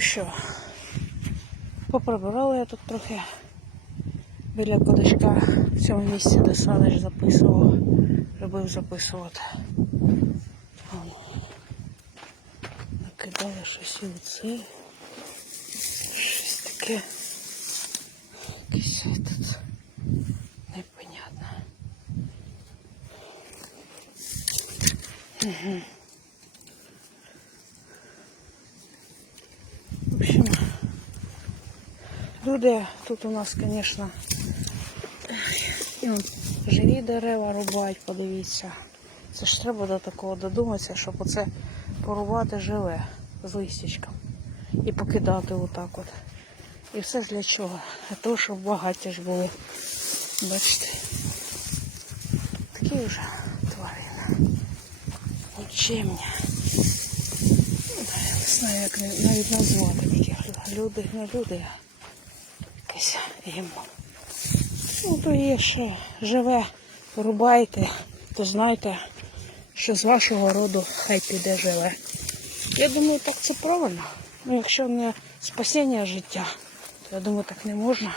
Що, поприбирала я тут трохи біля кодачка в цьому місці, де Санич записував, любив записувати. Там Накидали щось і оце. Щось таке. Якийсь этот непонятно. Угу. В общем, люди тут у нас, звісно, живі дерева рубають, подивіться. Це ж треба до такого додуматися, щоб оце порубати живе з листячком і покидати отак от. І все ж для чого? Для того, щоб багаття ж були. Бачите. Такі вже тварини. Нічемні. Ну, не знаю, як навіть назвати таких лю- люди, не люди, якесь їм. Ну, то є ще живе, рубайте, то знайте, що з вашого роду хай піде живе. Я думаю, так це правильно. Ну, якщо не спасіння життя, то я думаю, так не можна.